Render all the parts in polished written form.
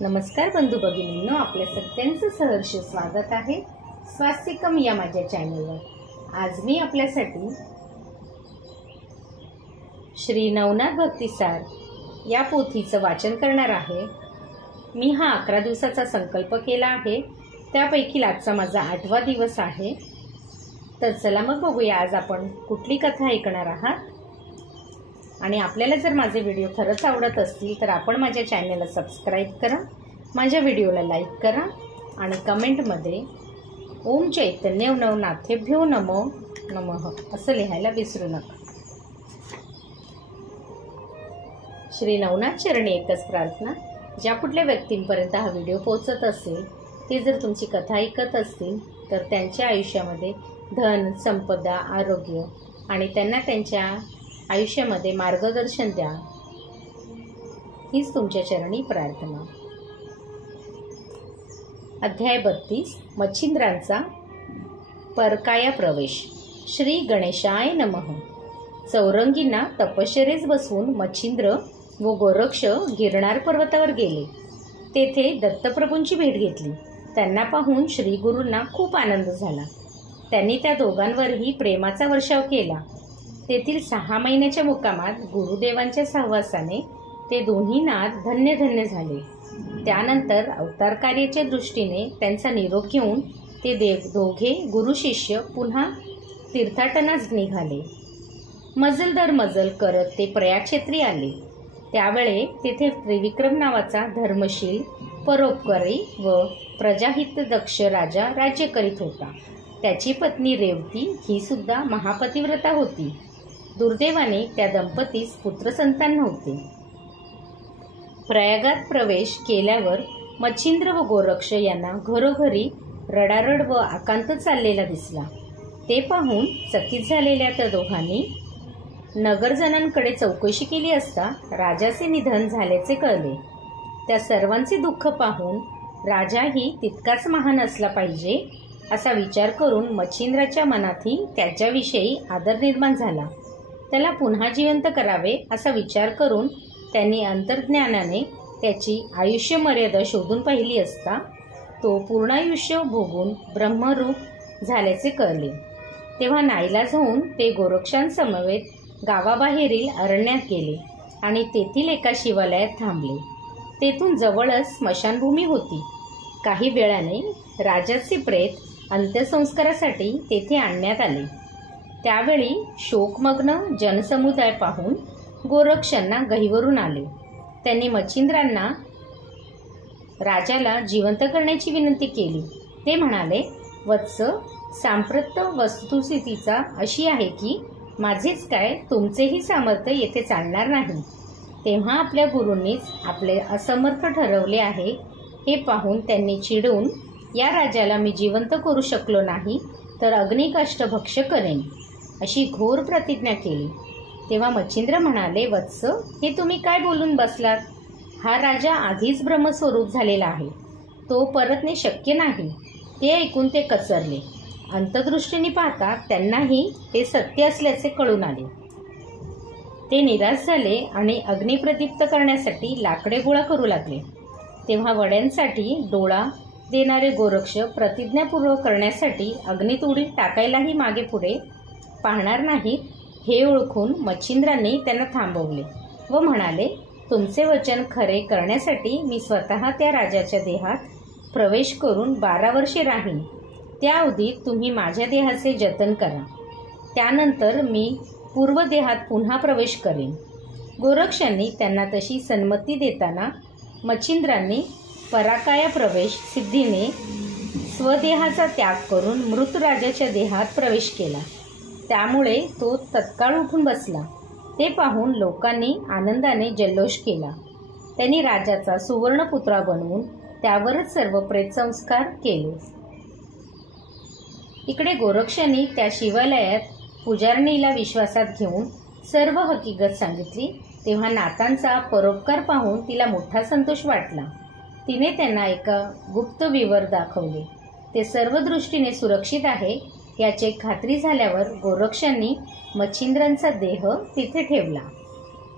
नमस्कार बंधू भगिनींनो, आपल्या सगळ्यांचं सहर्ष स्वागत आहे स्वास्तिकम या माझ्या चॅनलवर। आज मी आपल्यासाठी श्री नवनाथ भक्तिसार या पोथीचं वाचन करणार आहे। मी हा 11 दिवसाचा संकल्प केला आहे, त्यापैकी आजचा माझा 8वा दिवस आहे। तर चला मग बघूया आज आपण कुठली कथा ऐकणार आहात। आणि आपल्याला जर माझे व्हिडिओ खरंच आवडत असतील तर आपण माझ्या चॅनलला सबस्क्राइब करा, माझ्या व्हिडिओला लाईक करा आणि कमेंटमध्ये ओम चैतन्य नवनाथेभ्यो नमो नमः असं लिहायला विसरू नका। श्री नवनाथ चरणी एकच प्रार्थना, ज्या कुठल्या व्यक्तींपर्यंत हा व्हिडिओ पोहोचत असेल ते जर तुमची कथा ऐकत असतील तर त्यांच्या आयुष्यामध्ये धन, संपदा, आरोग्य आणि त्यांना त्यांच्या आयुष्यामध्ये मार्गदर्शन द्या, हीच तुमच्या चरणी प्रार्थना। अध्याय 32 मच्छिंद्रांचा परकाया प्रवेश। श्री गणेशाय नमः। चौरंगींना तपश्चर्येस बसवून मच्छिंद्र व गोरक्ष गिरनार पर्वतावर गेले। तेथे दत्तप्रभूंची भेट घेतली। त्यांना पाहून श्री गुरूंना खूप आनंद झाला। त्यांनी त्या दोघांवरही प्रेमाचा वर्षाव केला। तेथील 6 महिन्याच्या मुक्कामात गुरुदेवांच्या सहवासाने ते दोन्ही नाथ धन्य धन्य झाले। त्यानंतर अवतार कार्याच्या दृष्टीने त्यांचा निरोप घेऊन ते दोघे गुरु शिष्य पुन्हा तीर्थाटनास निघाले। मजल दर मजल करत ते प्रयागक्षेत्री आले। त्यावेळे तेथे त्रिविक्रम नावाचा धर्मशील, परोपकारी व प्रजाहितदक्ष राजा राज्य करीत होता। त्याची पत्नी रेवती ही सुद्धा महापतिव्रता होती। दुर्दैवाने त्या दंपतीस पुत्रसंतान नव्हते। प्रयागात प्रवेश केल्यावर मच्छिंद्र व गोरक्ष यांना घरोघरी रडारड व आकांत चाललेला दिसला। ते पाहून चकित झालेल्या त्या दोघांनी नगरजनांकडे चौकशी केली असता राजाचे निधन झाल्याचे कळले। त्या सर्वांचे दुःख पाहून राजाही तितकाच महान असला पाहिजे असा विचार करून मच्छिंद्राच्या मनातही त्याच्याविषयी आदर निर्माण झाला। त्याला पुन्हा जिवंत करावे असा विचार करून त्यांनी अंतर्ज्ञानाने त्याची आयुष्य मर्यादा शोधून पाहिली असता तो पूर्णायुष्य भोगून ब्रह्मरूप झाल्याचे कळले। तेव्हा नाईलाज होऊन ते गोरक्षांसमवेत गावाबाहेरील अरण्यात गेले आणि तेथील एका शिवालयात थांबले। तेथून जवळच स्मशानभूमी होती। काही वेळाने राजाचे प्रेत अंत्यसंस्कारासाठी तेथे आणण्यात आले। त्यावेळी शोकमग्न जनसमुदाय पाहून गोरक्षांना गहिवरून आले। त्यांनी मच्छिंद्रांना राजाला जिवंत करण्याची विनंती केली। ते म्हणाले, वत्स, सांप्रत वस्तुस्थितीचा अशी आहे की माझेच काय तुमचेही सामर्थ्य येथे चालणार नाही। तेव्हा आपल्या गुरूंनीच आपले असमर्थ ठरवले आहे हे पाहून त्यांनी चिडून या राजाला मी जिवंत करू शकलो नाही तर अग्निकाष्ठ भक्ष्य करेन अशी घोर प्रतिज्ञा केली। तेव्हा मच्छिंद्र म्हणाले, वत्स, हे तुम्ही काय बोलून बसलात? हा राजा आधीच ब्रह्मस्वरूप झालेला आहे, तो परतणे शक्य नाही। ते ऐकून ते कचरले। अंतदृष्टीने पाहता त्यांनाही ते सत्य असल्याचे कळून आले। ते निराश झाले आणि अग्निप्रदीप्त करण्यासाठी लाकडे गोळा करू लागले। तेव्हा वड्यांसाठी डोळा देणारे गोरक्ष प्रतिज्ञापूर्वक करण्यासाठी अग्नीत उडी टाकायलाही मागे पुढे पाहणार नाहीत हे ओळखून मच्छिंद्रांनी त्यांना थांबवले व म्हणाले, तुमचे वचन खरे करण्यासाठी मी स्वतः त्या राजाच्या देहात प्रवेश करून 12 वर्षे राहीन। त्या अवधीत तुम्ही माझ्या देहाचे जतन करा, त्यानंतर मी पूर्व देहात पुन्हा प्रवेश करेन। गोरक्षांनी त्यांना तशी संमती देताना मच्छिंद्रांनी पराकाया प्रवेश सिद्धीने स्वदेहाचा त्याग करून मृत राजाच्या देहात प्रवेश केला। त्यामुळे तो तत्काळ उठून बसला। ते पाहून लोकांनी आनंदाने जल्लोष केला। त्यांनी राजाचा सुवर्णपुत्रा बनवून त्यावरच सर्व प्रेतसंस्कार केले। इकडे गोरक्षांनी त्या शिवालयात पुजारणीला विश्वासात घेऊन सर्व हकीकत सांगितली। तेव्हा नाथांचा परोपकार पाहून तिला मोठा संतोष वाटला। तिने त्यांना एका गुप्त विवर दाखवले। ते सर्व दृष्टीने सुरक्षित आहे याची खात्री झाल्यावर गोरक्षांनी मच्छिंद्रांचा देह तिथे ठेवला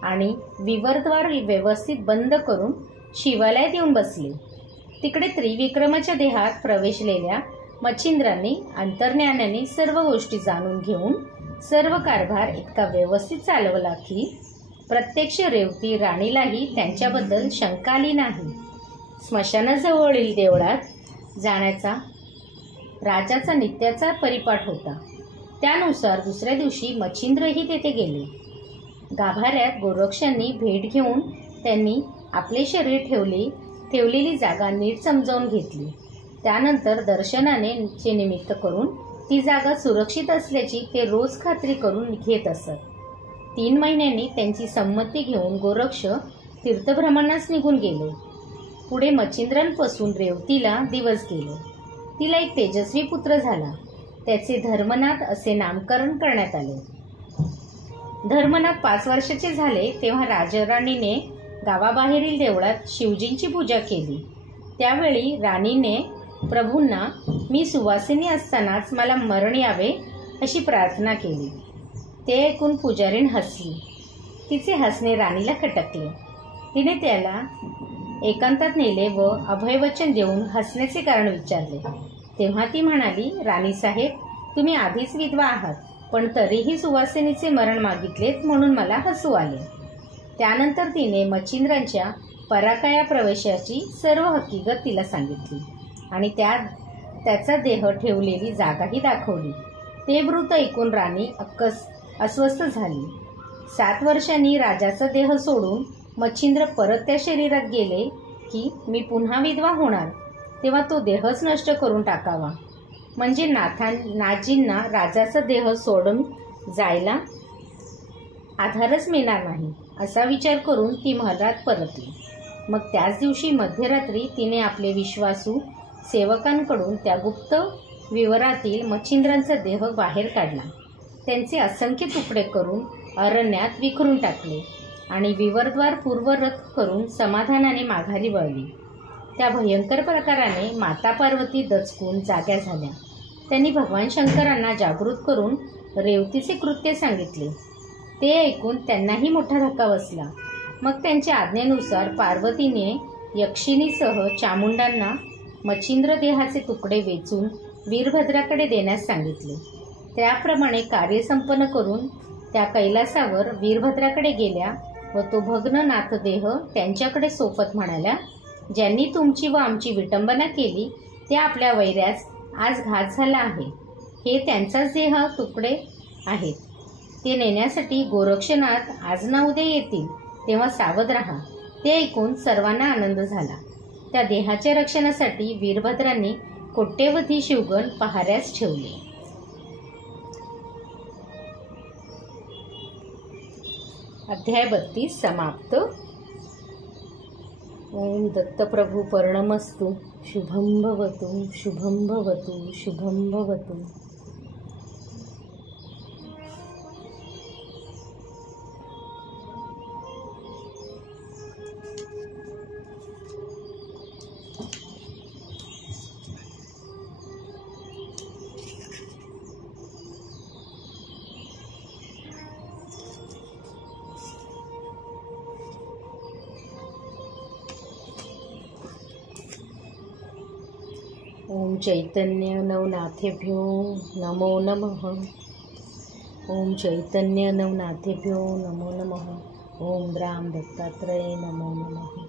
आणि विवरद्वार व्यवस्थित बंद करून शिवालयात येऊन बसले. तिकडे त्रिविक्रमाच्या देहात प्रवेशलेल्या मच्छिंद्रांनी अंतर्ज्ञानाने सर्व गोष्टी जाणून घेऊन सर्व कारभार इतका व्यवस्थित चालवला की प्रत्यक्ष रेवती राणीलाही त्यांच्याबद्दल शंका आली नाही. स्मशानाजवळील देवळात जाण्याचा राजाचा नित्याचा परिपाठ होता. त्यानुसार दुसऱ्या दिवशी मच्छिंद्रही तेथे गेले. गाभाऱ्यात गोरक्षांनी भेट घेऊन त्यांनी आपले शरीर ठेवलेली जागा नीट समजावून घेतली. त्यानंतर दर्शनाने चे निमित्त करून ती जागा सुरक्षित असल्याची ते रोज खात्री करून घेत असत. 3 महिन्यांनी त्यांची संमती घेऊन गोरक्ष तीर्थभ्रमणास निघून गेले. पुढे मच्छिंद्रांपासून रेवतीला दिवस गेले. तिला एक तेजस्वी पुत्र झाला. त्याचे धर्मनाथ असे नामकरण करण्यात आले. धर्मनाथ 5 वर्षाचे झाले तेव्हा राजराणीने गावाबाहेरील देवळात शिवजींची पूजा केली. त्यावेळी राणीने प्रभूंना मी सुवासिनी असतानाच मला मरण यावे अशी प्रार्थना केली. ते ऐकून पुजारीण हसली. तिचे हसणे राणीला खटकले. तिने त्याला एकांतात नेले व अभयवचन देऊन हसण्याचे कारण विचारले. तेव्हा ती म्हणाली, राणीसाहेब, तुम्ही आधीच विधवा आहात, पण तरीही सुवासिनीचे मरण मागितलेत म्हणून मला हसू आले. त्यानंतर तिने मच्छिंद्रांच्या पराकाया प्रवेशाची सर्व हकीकत तिला सांगितली आणि त्याचा देह ठेवलेली जागाही दाखवली. ते वृत्त ऐकून राणी अस्वस्थ झाली. 7 वर्षांनी राजाचा देह सोडून मच्छिंद्र परत त्या शरीरात गेले की मी पुन्हा विधवा होणार, तेव्हा तो देहच नष्ट करून टाकावा, म्हणजे नाथजींना राजाचा देह सोडून जायला आधारच मिळणार नाही, असा विचार करून ती महालात परतली. मग त्याच दिवशी मध्यरात्री तिने आपले विश्वासू सेवकांकडून त्या गुप्त विवरातील मच्छिंद्रांचा देह बाहेर काढला. त्यांचे असंख्य तुकडे करून अरण्यात विखरून टाकले आणि विवरद्वार पूर्वरथ करून समाधानाने माघारी वळली. त्या भयंकर प्रकाराने माता पार्वती दचकून जाग्या झाल्या. त्यांनी भगवान शंकरांना जागृत करून रेवतीचे कृत्य सांगितले. ते ऐकून त्यांनाही मोठा धक्का बसला. मग त्यांच्या आज्ञेनुसार पार्वतीने यक्षिणीसह चामुंडांना मच्छिंद्र देहाचे तुकडे वेचून वीरभद्राकडे देण्यास सांगितले. त्याप्रमाणे कार्य संपन्न करून त्या कैलासावर वीरभद्राकडे गेल्या व तो भग्न नाथदेह त्यांच्याकडे सोपत म्हणाल्या, ज्यांनी तुमची व आमची विटंबना केली ते आपल्या वैऱ्यास आज घात झाला आहे. हे त्यांचाच देह तुकडे आहेत. ते नेण्यासाठी गोरक्षनाथ आज ना उद्या येतील, तेव्हा सावध राहा. ते ऐकून सर्वांना आनंद झाला. त्या देहाच्या रक्षणासाठी वीरभद्रांनी कोट्यवधी शिवगण पहाऱ्यास ठेवले. अध्याय 32 समाप्त. ओम दत्तप्रभू पर्णमस्तु. शुभं भवतु, शुभं भवतु, शुभं भवतु. ओम चैतन्य नवनाथेभ्यो नमो नमः. ओम चैतन्य नवनाथेभ्यो नमो नमः. ओम राम दत्तात्रय नमो नमः.